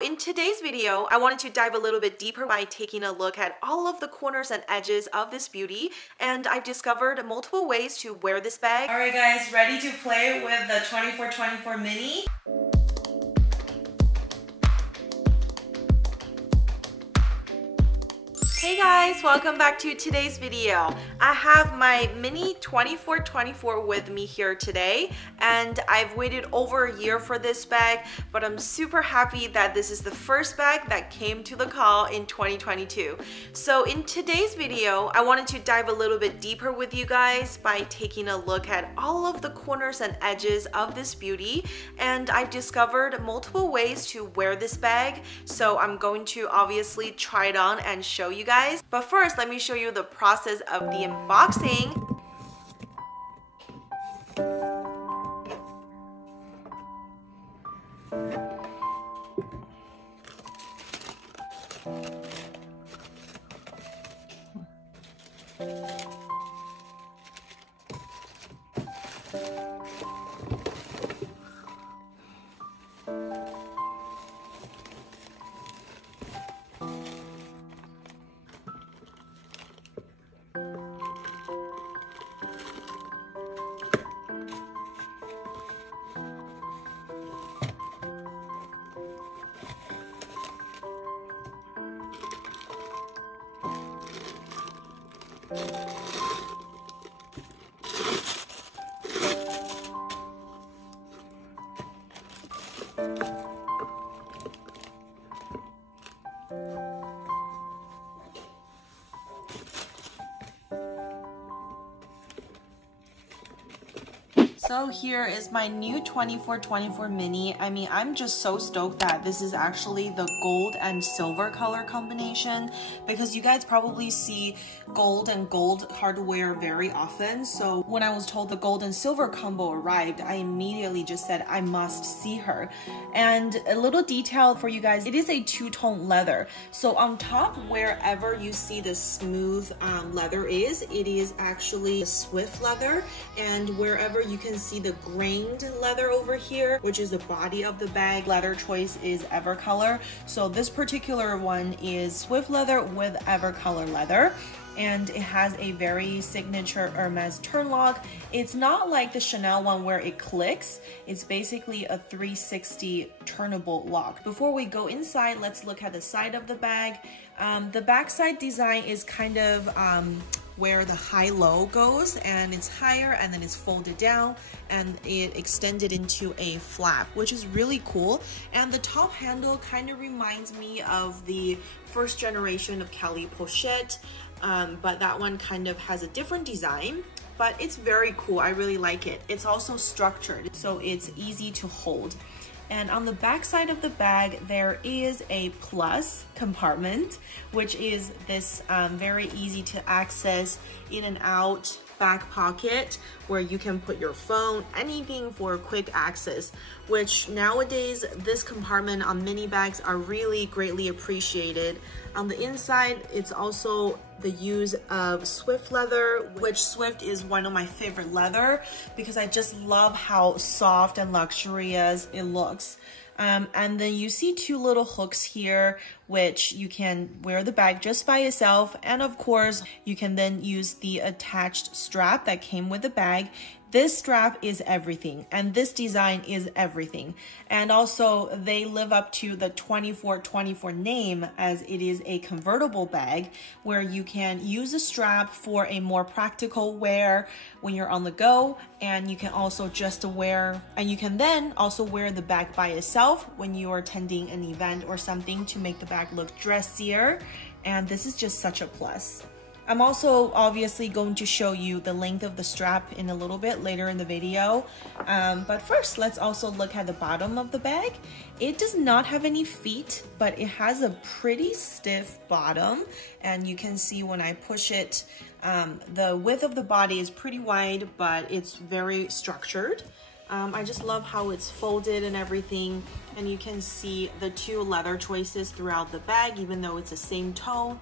In today's video, I wanted to dive a little bit deeper by taking a look at all of the corners and edges of this beauty, and I've discovered multiple ways to wear this bag. Alright guys, ready to play with the 2424 Mini? Hey guys, welcome back to today's video. I have my Mini 2424 with me here today, and I've waited over a year for this bag, but I'm super happy that this is the first bag that came to the call in 2022. So in today's video, I wanted to dive a little bit deeper with you guys by taking a look at all of the corners and edges of this beauty, and I've discovered multiple ways to wear this bag. So I'm going to obviously try it on and show you guys. But first, let me show you the process of the unboxing. So here is my new 2424 Mini. I mean, I'm just so stoked that this is actually the gold and silver color combination, because you guys probably see gold and gold hardware very often. So when I was told the gold and silver combo arrived, I immediately just said I must see her. And a little detail for you guys, it is a two-tone leather. So on top, wherever you see the smooth leather is, it is actually a swift leather, and wherever you can see the grained leather over here, which is the body of the bag, leather choice is Evercolor. So this particular one is swift leather with Evercolor leather, and it has a very signature Hermès turn lock. It's not like the Chanel one where it clicks. It's basically a 360 turnable lock. Before we go inside, let's look at the side of the bag. The backside design is kind of where the high-low goes, and it's higher and then it's folded down and it extended into a flap, which is really cool. And the top handle kind of reminds me of the first generation of Kelly Pochette, but that one kind of has a different design, but it's very cool. I really like it. It's also structured, so it's easy to hold. And on the back side of the bag, there is a plus compartment, which is this very easy to access in and out back pocket where you can put your phone, anything for quick access, which nowadays this compartment on mini bags are really greatly appreciated. On the inside, it's also the use of swift leather, which swift is one of my favorite leather because I just love how soft and luxurious it looks. And then you see two little hooks here, which you can wear the bag just by itself. And of course, you can then use the attached strap that came with the bag. This strap is everything, and this design is everything. And also, they live up to the 2424 name, as it is a convertible bag where you can use a strap for a more practical wear when you're on the go, and you can also just wear, and you can then also wear the bag by itself when you are attending an event or something to make the bag look dressier. And this is just such a plus. I'm also obviously going to show you the length of the strap in a little bit later in the video. But first, let's also look at the bottom of the bag. It does not have any feet, but it has a pretty stiff bottom. And you can see when I push it, the width of the body is pretty wide, but it's very structured. I just love how it's folded and everything. And you can see the two leather choices throughout the bag, even though it's the same tone.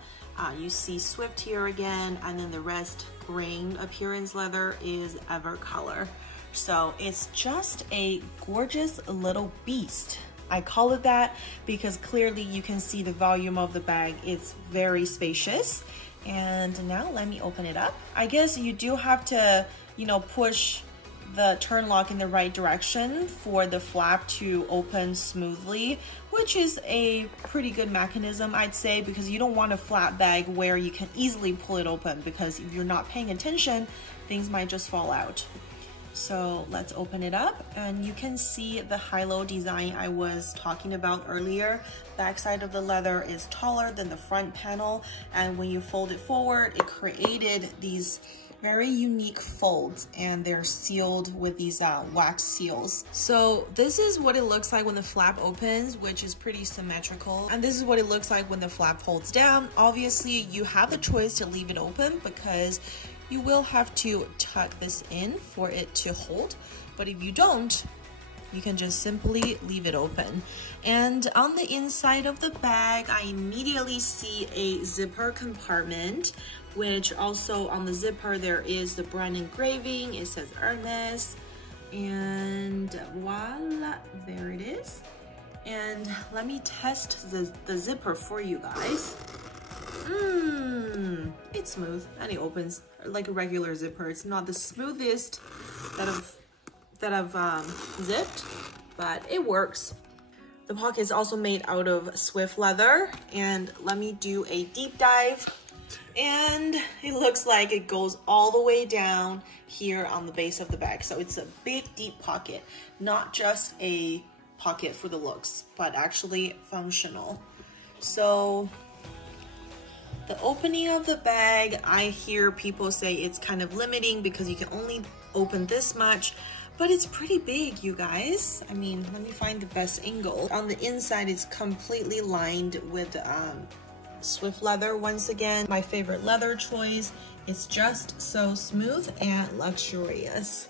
You see Swift here again, and then the rest grain appearance leather is Evercolor. So it's just a gorgeous little beast. I call it that because clearly you can see the volume of the bag. It's very spacious. And now let me open it up. I guess you do have to, you know, push the turn lock in the right direction for the flap to open smoothly, which is a pretty good mechanism, I'd say, because you don't want a flat bag where you can easily pull it open, because if you're not paying attention, things might just fall out. So let's open it up, and you can see the high-low design I was talking about earlier. Backside of the leather is taller than the front panel, and when you fold it forward, it created these very unique folds, and they're sealed with these wax seals. So this is what it looks like when the flap opens, which is pretty symmetrical, and this is what it looks like when the flap folds down. Obviously, you have the choice to leave it open because you will have to tuck this in for it to hold, but if you don't, you can just simply leave it open. And on the inside of the bag, I immediately see a zipper compartment, which also on the zipper there is the brand engraving. It says Hermès, and voila, there it is. And let me test the zipper for you guys. It's smooth and it opens like a regular zipper. It's not the smoothest that I've zipped, but it works. The pocket is also made out of Swift leather, and let me do a deep dive. And it looks like it goes all the way down here on the base of the bag. So it's a big, deep pocket, not just a pocket for the looks, but actually functional. So the opening of the bag, I hear people say it's kind of limiting because you can only open this much, but it's pretty big, you guys. I mean, let me find the best angle. On the inside, it's completely lined with Swift leather. Once again, my favorite leather choice. It's just so smooth and luxurious.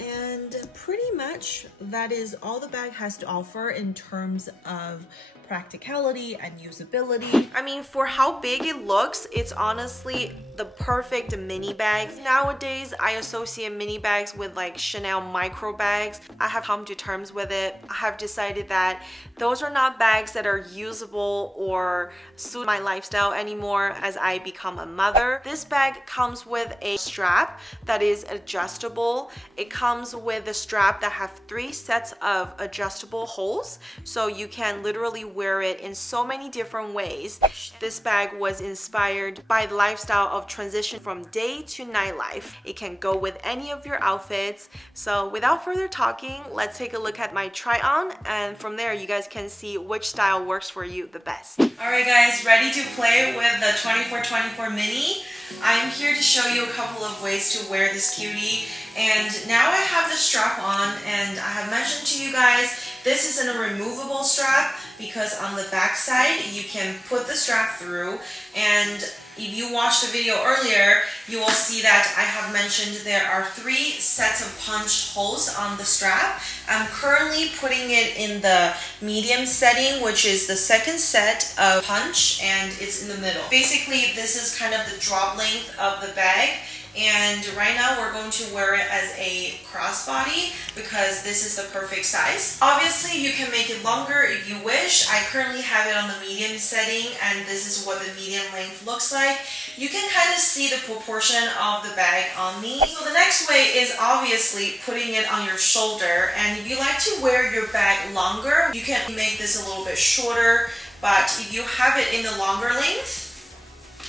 And pretty much that is all the bag has to offer in terms of practicality and usability. I mean, for how big it looks, it's honestly the perfect mini bags. Nowadays, I associate mini bags with like Chanel micro bags. I have come to terms with it. I have decided that those are not bags that are usable or suit my lifestyle anymore as I become a mother. This bag comes with a strap that is adjustable. It comes with a strap that have 3 sets of adjustable holes, so you can literally wear it in so many different ways. This bag was inspired by the lifestyle of transition from day to night life. It can go with any of your outfits. So without further talking, let's take a look at my try on, and from there you guys can see which style works for you the best. Alright guys, ready to play with the 2424 mini? I'm here to show you a couple of ways to wear this cutie. And now I have the strap on, and I have mentioned to you guys this isn't a removable strap because on the back side you can put the strap through, and if you watched the video earlier, you will see that I have mentioned there are 3 sets of punch holes on the strap. I'm currently putting it in the medium setting, which is the second set of punch, and it's in the middle. Basically, this is kind of the drop length of the bag. And right now we're going to wear it as a crossbody because this is the perfect size. Obviously you can make it longer if you wish. I currently have it on the medium setting, and this is what the medium length looks like. You can kind of see the proportion of the bag on me. So the next way is obviously putting it on your shoulder, and if you like to wear your bag longer, you can make this a little bit shorter, but if you have it in the longer length,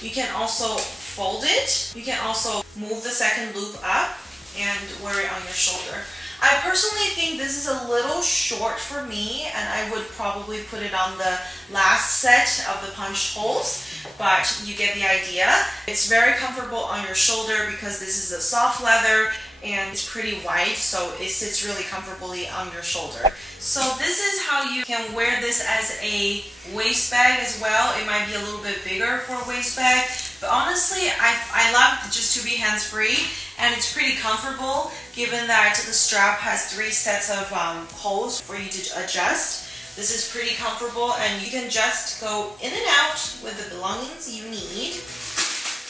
you can also fold it. You can also move the second loop up and wear it on your shoulder. I personally think this is a little short for me, and I would probably put it on the last set of the punched holes, but you get the idea. It's very comfortable on your shoulder because this is a soft leather and it's pretty wide, so it sits really comfortably on your shoulder. So this is how you can wear this as a waist bag as well. It might be a little bit bigger for a waist bag, but honestly, I love just to be hands-free, and it's pretty comfortable given that the strap has 3 sets of holes for you to adjust. This is pretty comfortable, and you can just go in and out with the belongings you need.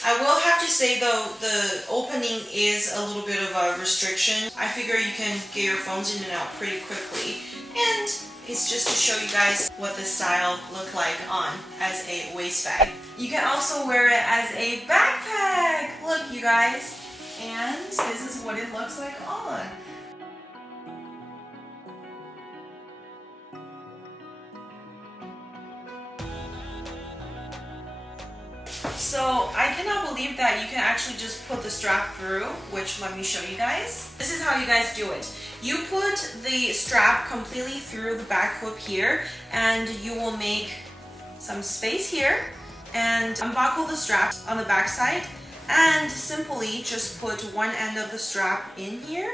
I will have to say though, the opening is a little bit of a restriction. I figure you can get your phones in and out pretty quickly. And It's just to show you guys what the style look like on as a waist bag. You can also wear it as a backpack. Look, you guys. And this is what it looks like on. So I cannot believe that you can actually just put the strap through, which let me show you guys. This is how you guys do it. You put the strap completely through the back hook here, and you will make some space here and unbuckle the strap on the back side, and simply just put one end of the strap in here,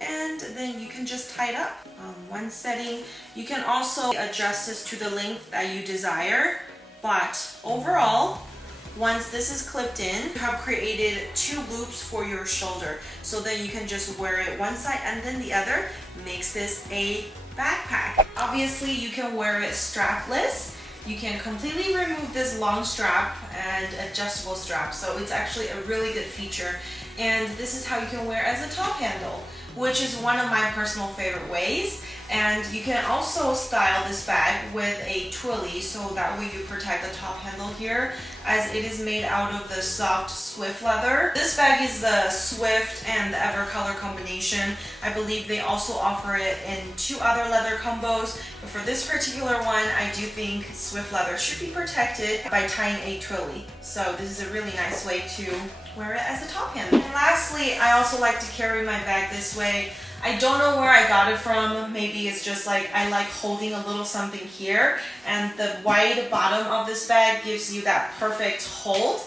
and then you can just tie it up on one setting. You can also adjust this to the length that you desire, but overall, once this is clipped in, you have created 2 loops for your shoulder. So then you can just wear it one side and then the other. Makes this a backpack. Obviously, you can wear it strapless. You can completely remove this long strap and adjustable strap. So it's actually a really good feature. And this is how you can wear as a top handle, which is one of my personal favorite ways. And you can also style this bag with a twilly, so that way you protect the top handle here, as it is made out of the soft Swift leather. This bag is the Swift and the Ever color combination. I believe they also offer it in 2 other leather combos, but for this particular one, I do think Swift leather should be protected by tying a twilly. So this is a really nice way to wear it as a top handle. And lastly, I also like to carry my bag this way. I don't know where I got it from. Maybe it's just like I like holding a little something here, and the wide bottom of this bag gives you that perfect hold,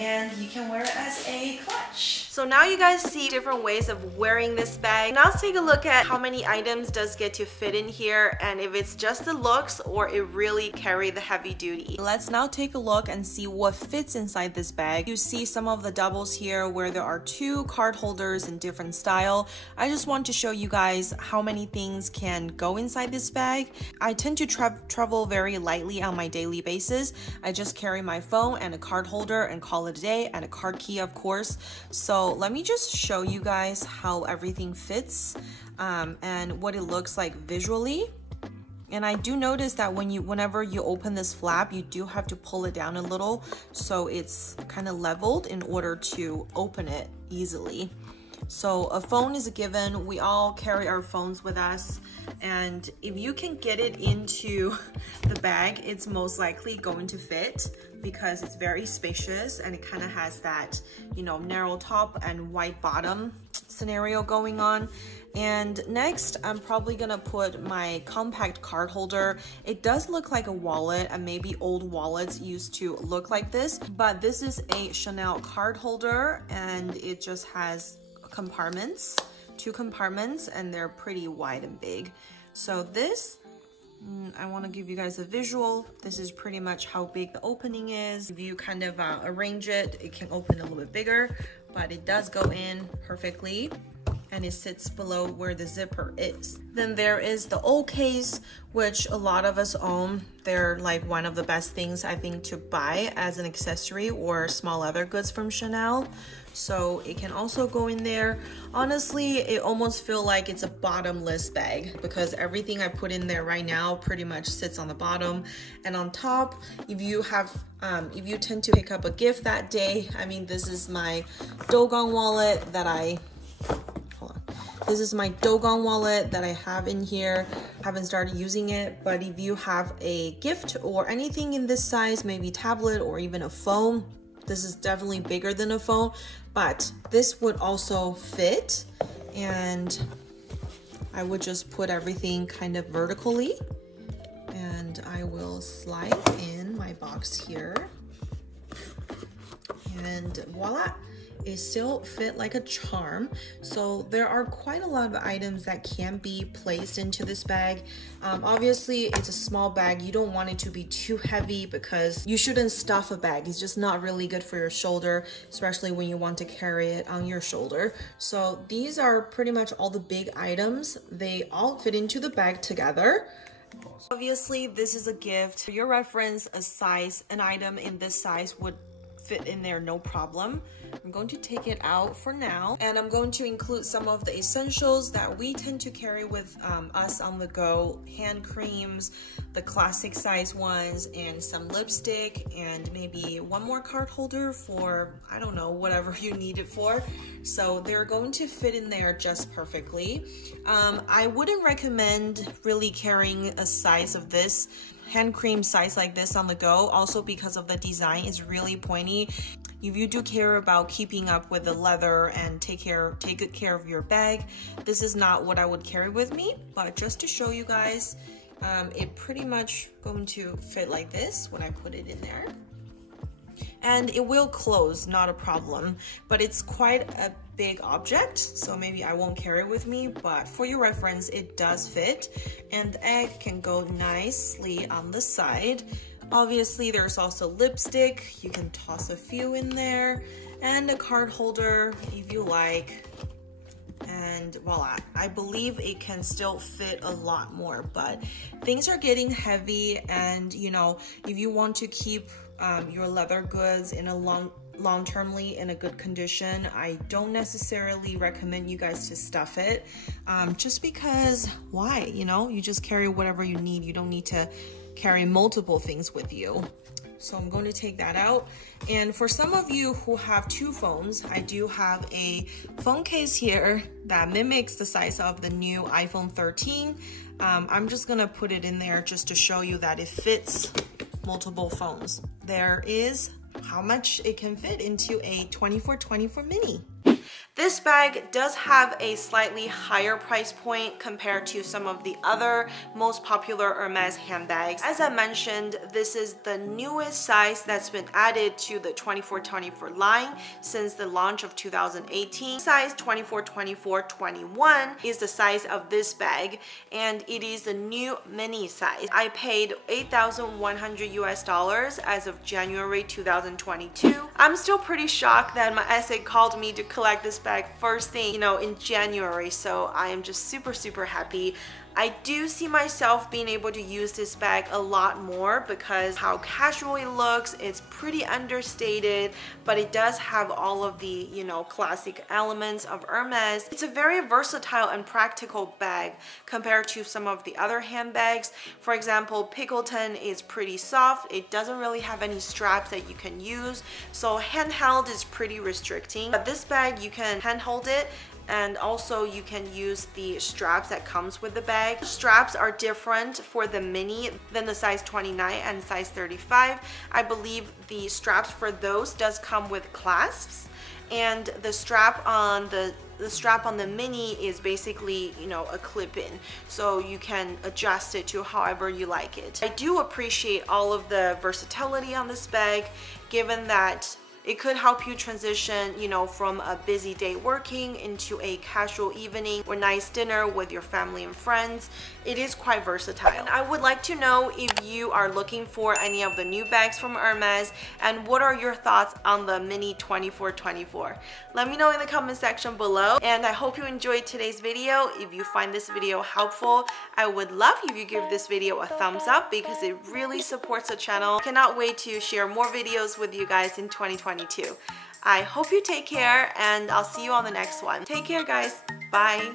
and you can wear it as a clutch. So now you guys see different ways of wearing this bag. Now let's take a look at how many items does get to fit in here, and if it's just the looks or it really carry the heavy duty. Let's now take a look and see what fits inside this bag. You see some of the doubles here where there are 2 card holders in different style. I just want to show you guys how many things can go inside this bag. I tend to travel very lightly on my daily basis. I just carry my phone and a card holder and call it a day, and a card key, of course. So let me just show you guys how everything fits and what it looks like visually. And I do notice that whenever you open this flap, you do have to pull it down a little so it's kind of leveled in order to open it easily. So a phone is a given. We all carry our phones with us, and if you can get it into the bag, it's most likely going to fit because it's very spacious and it kind of has that, you know, narrow top and wide bottom scenario going on. And next, I'm probably gonna put my compact card holder. It does look like a wallet, and maybe old wallets used to look like this, but this is a Chanel card holder, and it just has compartments, 2 compartments, and they're pretty wide and big. So this, I want to give you guys a visual. This is pretty much how big the opening is. If you kind of arrange it, it can open a little bit bigger, but it does go in perfectly, and it sits below where the zipper is. Then there is the old case, which a lot of us own. They're like one of the best things I think to buy as an accessory or small leather goods from Chanel. So it can also go in there. Honestly, it almost feels like it's a bottomless bag because everything I put in there right now pretty much sits on the bottom. And on top, if you tend to pick up a gift that day, I mean, this is my Dogon wallet that I have in here. Haven't started using it, but if you have a gift or anything in this size, maybe tablet or even a phone, this is definitely bigger than a phone, but this would also fit. And I would just put everything kind of vertically, and I will slide in my box here, and voila, it still fit like a charm. So there are quite a lot of items that can be placed into this bag. Obviously, it's a small bag. You don't want it to be too heavy because you shouldn't stuff a bag. It's just not really good for your shoulder, especially when you want to carry it on your shoulder. So these are pretty much all the big items. They all fit into the bag together. Obviously, this is a gift. For your reference, an item in this size would fit in there no problem. I'm going to take it out for now, and I'm going to include some of the essentials that we tend to carry with us on the go. Hand creams, the classic size ones, and some lipstick, and maybe one more card holder for, I don't know, whatever you need it for. So they're going to fit in there just perfectly. I wouldn't recommend really carrying a size of this, hand cream size like this on the go, also because of the design is really pointy. If you do care about keeping up with the leather and take good care of your bag, this is not what I would carry with me. But just to show you guys, it pretty much going to fit like this when I put it in there. And it will close, not a problem, but it's quite a big object, so maybe I won't carry it with me, but for your reference, it does fit, and the egg can go nicely on the side. Obviously, there's also lipstick. You can toss a few in there, and a card holder if you like. And voila, I believe it can still fit a lot more, but things are getting heavy, and you know, if you want to keep your leather goods in a long-termly in a good condition, I don't necessarily recommend you guys to stuff it, just because why, you know, you just carry whatever you need. You don't need to carry multiple things with you. So I'm going to take that out. And for some of you who have two phones, I do have a phone case here that mimics the size of the new iPhone 13. I'm just gonna put it in there just to show you that it fits multiple phones. There is how much it can fit into a 24-24 mini. This bag does have a slightly higher price point compared to some of the other most popular Hermès handbags. As I mentioned, this is the newest size that's been added to the 24-24 line since the launch of 2018. Size 24-24-21 is the size of this bag, and it is the new mini size. I paid $8,100 US as of January 2022. I'm still pretty shocked that my essay called me to collect this bag first thing, you know, in January, so I am just super happy. I do see myself being able to use this bag a lot more because how casual it looks, it's pretty understated, but it does have all of the, you know, classic elements of Hermès. It's a very versatile and practical bag compared to some of the other handbags. For example, Pickleton is pretty soft. It doesn't really have any straps that you can use, so handheld is pretty restricting. But this bag, you can handhold it, and also you can use the straps that comes with the bag. The straps are different for the mini than the size 29 and size 35. I believe the straps for those does come with clasps, and the strap on the mini is basically, you know, a clip-in, so you can adjust it to however you like it. I do appreciate all of the versatility on this bag, given that it could help you transition, you know, from a busy day working into a casual evening or nice dinner with your family and friends. It is quite versatile. And I would like to know if you are looking for any of the new bags from Hermès, and what are your thoughts on the mini 24-24. Let me know in the comment section below, and I hope you enjoyed today's video. If you find this video helpful, I would love if you give this video a thumbs up because it really supports the channel. Cannot wait to share more videos with you guys in 2022. I hope you take care, and I'll see you on the next one. Take care, guys. Bye.